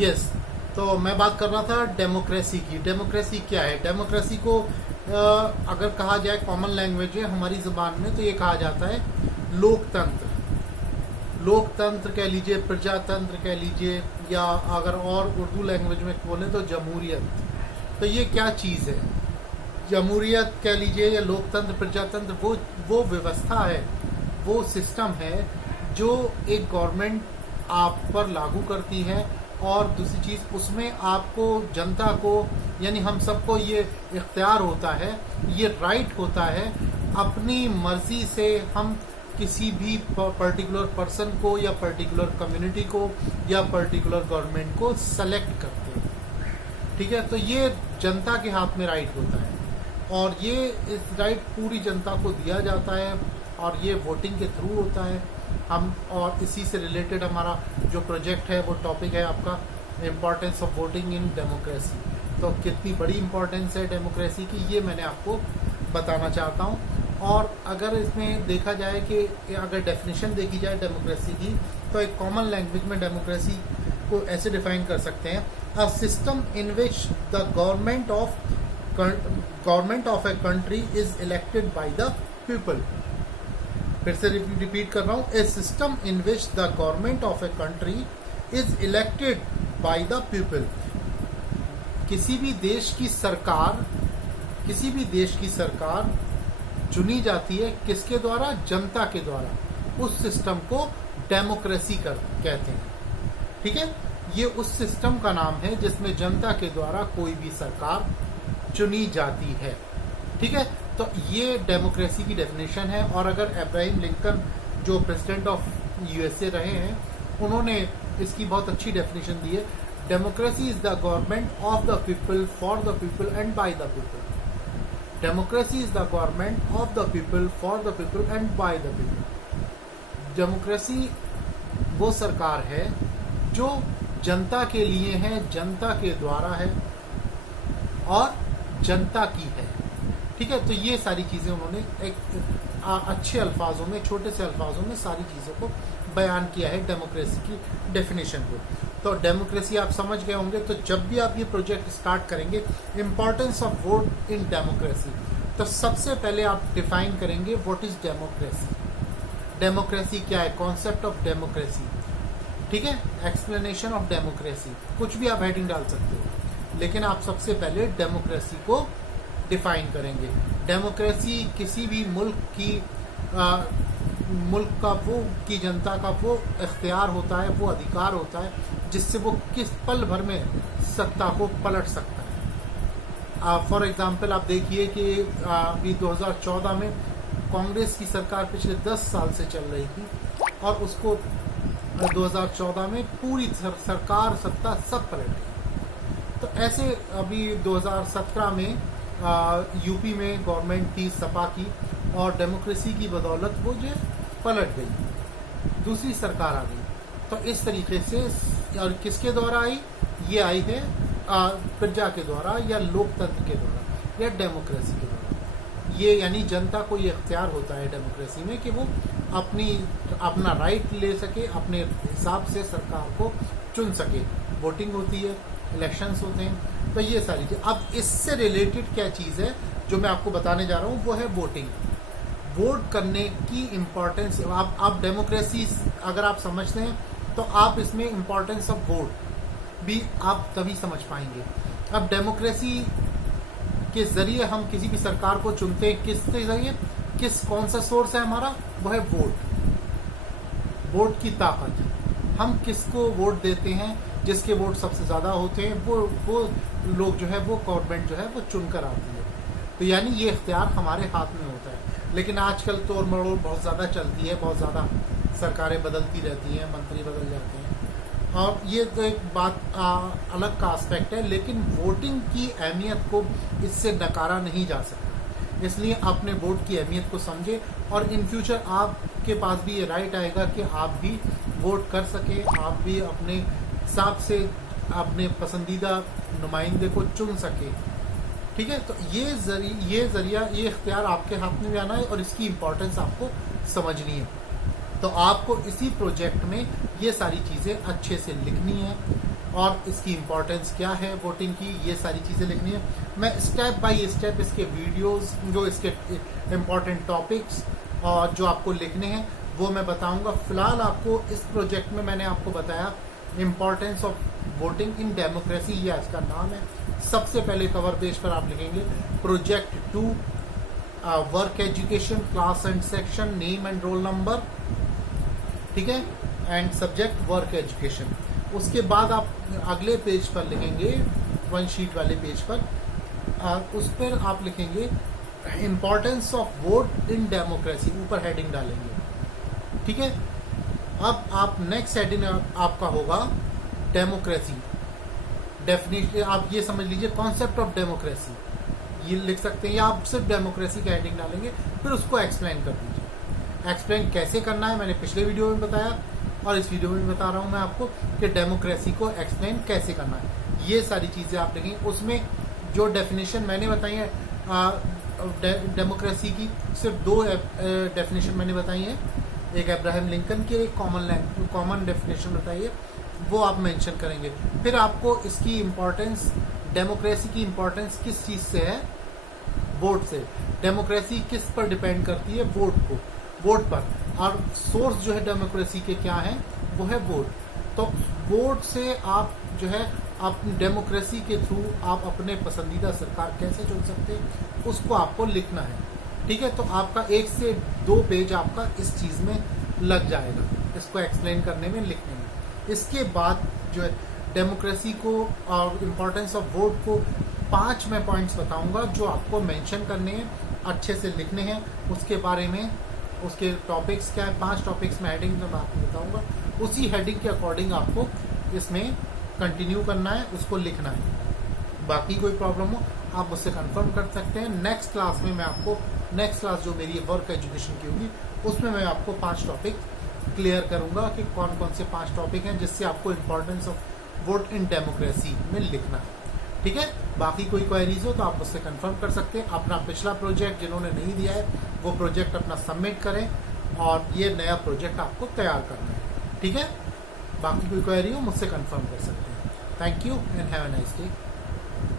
Yes. तो मैं बात कर रहा था डेमोक्रेसी की। डेमोक्रेसी क्या है? डेमोक्रेसी को अगर कहा जाए कॉमन लैंग्वेज में, हमारी ज़बान में, तो ये कहा जाता है लोकतंत्र। लोकतंत्र कह लीजिए, प्रजातंत्र कह लीजिए, या अगर और उर्दू लैंग्वेज में बोलें तो जमहूरियत। तो ये क्या चीज़ है? जमहूरियत कह लीजिए या लोकतंत्र, प्रजातंत्र, वो व्यवस्था है, वो सिस्टम है जो एक गवर्नमेंट आप पर लागू करती है। और दूसरी चीज़, उसमें आपको, जनता को, यानी हम सबको ये इख्तियार होता है, ये राइट होता है, अपनी मर्जी से हम किसी भी पर्टिकुलर पर्सन को या पर्टिकुलर कम्युनिटी को या पर्टिकुलर गवर्नमेंट को सेलेक्ट करते हैं। ठीक है? तो ये जनता के हाथ में राइट होता है, और ये इस राइट पूरी जनता को दिया जाता है, और ये वोटिंग के थ्रू होता है। हम, और इसी से रिलेटेड हमारा जो प्रोजेक्ट है, वो टॉपिक है आपका importance of voting in democracy. तो कितनी बड़ी इम्पोर्टेंस है डेमोक्रेसी की, ये मैंने आपको बताना चाहता हूँ। और अगर इसमें देखा जाए कि अगर डेफिनेशन देखी जाए डेमोक्रेसी की, तो एक कॉमन लैंग्वेज में डेमोक्रेसी को ऐसे डिफाइन कर सकते हैं: a system in which the government of a country is elected by the people. फिर से रिपीट कर रहा हूँ: a system in which the government of a country is elected by the people. किसी भी देश की सरकार चुनी जाती है, किसके द्वारा? जनता के द्वारा। उस सिस्टम को डेमोक्रेसी कहते हैं। ठीक है? ये उस सिस्टम का नाम है जिसमें जनता के द्वारा कोई भी सरकार चुनी जाती है। ठीक है? तो ये डेमोक्रेसी की डेफिनेशन है। और अगर अब्राहम लिंकन जो प्रेसिडेंट ऑफ यूएसए रहे हैं, उन्होंने इसकी बहुत अच्छी डेफिनेशन दी है: democracy is the government of the people, for the people and bye the people. Democracy is the government of the people, for the people and bye the people. Democracy वो सरकार है जो जनता के लिए है, जनता के द्वारा है और जनता की है। ठीक है? तो ये सारी चीज़ें उन्होंने एक अच्छे अल्फाजों में, छोटे से अल्फाजों में सारी चीज़ों को बयान किया है डेमोक्रेसी की डेफिनेशन को। तो डेमोक्रेसी आप समझ गए होंगे। तो जब भी आप ये प्रोजेक्ट स्टार्ट करेंगे, importance of vote in democracy, तो सबसे पहले आप डिफाइन करेंगे व्हाट इज डेमोक्रेसी। डेमोक्रेसी क्या है? Concept of democracy. ठीक है? एक्सप्लेनेशन ऑफ डेमोक्रेसी, कुछ भी आप हेडिंग डाल सकते हो, लेकिन आप सबसे पहले डेमोक्रेसी को डिफाइन करेंगे। डेमोक्रेसी किसी भी मुल्क का, वो की जनता का वो इख्तियार होता है, वो अधिकार होता है, जिससे वो किस पल भर में सत्ता को पलट सकता है। फॉर एग्जांपल आप देखिए कि अभी 2014 में कांग्रेस की सरकार पिछले 10 साल से चल रही थी, और उसको 2014 में पूरी सरकार, सत्ता सब पलट गई। तो ऐसे अभी 2017 में यूपी में गवर्नमेंट थी सपा की, और डेमोक्रेसी की बदौलत वो जो पलट गई, दूसरी सरकार आ गई। तो इस तरीके से, और किसके द्वारा आई? ये आई है प्रजा के द्वारा, या लोकतंत्र के द्वारा, या डेमोक्रेसी के द्वारा। ये यानी जनता को ये इख्तियार होता है डेमोक्रेसी में कि वो अपना राइट ले सके, अपने हिसाब से सरकार को चुन सके। वोटिंग होती है, इलेक्शंस होते हैं। तो ये सारी चीज़। अब इससे रिलेटेड क्या चीज़ है जो मैं आपको बताने जा रहा हूँ, वो है वोटिंग। वोट करने की इम्पोर्टेंस। आप डेमोक्रेसी अगर आप समझते हैं, तो आप इसमें इम्पोर्टेंस ऑफ वोट भी आप तभी समझ पाएंगे। अब डेमोक्रेसी के जरिए हम किसी भी सरकार को चुनते हैं, किसके जरिए? कौन सा सोर्स है हमारा? वो है वोट। वोट की ताकत। हम किसको वोट देते हैं? जिसके वोट सबसे ज़्यादा होते हैं, वो लोग जो है, वो गवर्नमेंट जो है वो चुनकर आती है। तो यानी ये इख्तियार हमारे हाथ में होता है। लेकिन आजकल तोड़ मरोड़ बहुत ज़्यादा चलती है, बहुत ज़्यादा सरकारें बदलती रहती हैं, मंत्री बदल जाते हैं, और ये तो एक बात अलग का एस्पेक्ट है। लेकिन वोटिंग की अहमियत को इससे नकारा नहीं जा सकता। इसलिए अपने वोट की अहमियत को समझें, और इन फ्यूचर आपके पास भी ये राइट आएगा कि आप भी वोट कर सकें, आप भी अपने हिसाब से अपने पसंदीदा नुमाइंदे को चुन सके। ठीक है? तो ये जरिया, ये इख्तियार आपके हाथ में भी आना है, और इसकी इम्पोर्टेंस आपको समझनी है। तो आपको इसी प्रोजेक्ट में ये सारी चीज़ें अच्छे से लिखनी है, और इसकी इम्पोर्टेंस क्या है वोटिंग की, ये सारी चीज़ें लिखनी है। मैं स्टेप बाय स्टेप इसके वीडियोस, जो इसके इम्पोर्टेंट टॉपिक्स और जो आपको लिखने हैं वो मैं बताऊंगा। फिलहाल आपको इस प्रोजेक्ट में मैंने आपको बताया importance of voting in democracy, ये आज का नाम है। सबसे पहले कवर पेज पर आप लिखेंगे project 2 work education, class and section, name and roll number, ठीक है, एंड सब्जेक्ट वर्क एजुकेशन। उसके बाद आप अगले पेज पर लिखेंगे, वन शीट वाले पेज पर, उस पर आप लिखेंगे importance of vote in democracy, ऊपर हेडिंग डालेंगे, ठीक है। अब आप नेक्स्ट हेडिंग आपका होगा डेमोक्रेसी, डेफिनेशन, आप ये समझ लीजिए कॉन्सेप्ट ऑफ डेमोक्रेसी, ये लिख सकते हैं, या आप सिर्फ डेमोक्रेसी का हेडिंग डालेंगे, फिर उसको एक्सप्लेन कर दीजिए। एक्सप्लेन कैसे करना है मैंने पिछले वीडियो में बताया, और इस वीडियो में बता रहा हूं मैं आपको कि डेमोक्रेसी को एक्सप्लेन कैसे करना है। ये सारी चीज़ें आप लिखेंगे। उसमें जो डेफिनेशन मैंने बताई है डेमोक्रेसी की, सिर्फ 2 डेफिनेशन मैंने बताई है, एक अब्राहम लिंकन की, एक कॉमन डेफिनेशन बताई है, वो आप मेंशन करेंगे। फिर आपको इसकी इम्पोर्टेंस, डेमोक्रेसी की इम्पोर्टेंस किस चीज़ से है, वोट से। डेमोक्रेसी किस पर डिपेंड करती है, वोट पर, और सोर्स जो है डेमोक्रेसी के क्या है, वो है वोट। तो वोट से आप जो है, आप डेमोक्रेसी के थ्रू आप अपने पसंदीदा सरकार कैसे चुन सकते हैं, उसको आपको लिखना है, ठीक है। तो आपका 1 से 2 पेज आपका इस चीज़ में लग जाएगा, इसको एक्सप्लेन करने में, लिखने में। इसके बाद जो है डेमोक्रेसी को और इम्पोर्टेंस ऑफ वोट को 5 मैं पॉइंट्स बताऊंगा जो आपको मेंशन करने हैं, अच्छे से लिखने हैं, उसके बारे में, उसके टॉपिक्स क्या है, 5 टॉपिक्स में हेडिंग में आपको बताऊंगा। उसी हेडिंग के अकॉर्डिंग आपको इसमें कंटिन्यू करना है, उसको लिखना है। बाकी कोई प्रॉब्लम हो आप मुझसे कंफर्म कर सकते हैं। नेक्स्ट क्लास में मैं आपको, नेक्स्ट क्लास जो मेरी वर्क एजुकेशन की होगी, उसमें मैं आपको 5 टॉपिक क्लियर करूंगा कि कौन कौन से 5 टॉपिक हैं जिससे आपको importance of vote in democracy में लिखना है, ठीक है। बाकी कोई क्वेरीज हो तो आप मुझसे कंफर्म कर सकते हैं। अपना पिछला प्रोजेक्ट जिन्होंने नहीं दिया है वो प्रोजेक्ट अपना सबमिट करें, और ये नया प्रोजेक्ट आपको तैयार करना है, ठीक है। बाकी कोई क्वेरी हो मुझसे कंफर्म कर सकते हैं। Thank you and have a nice day.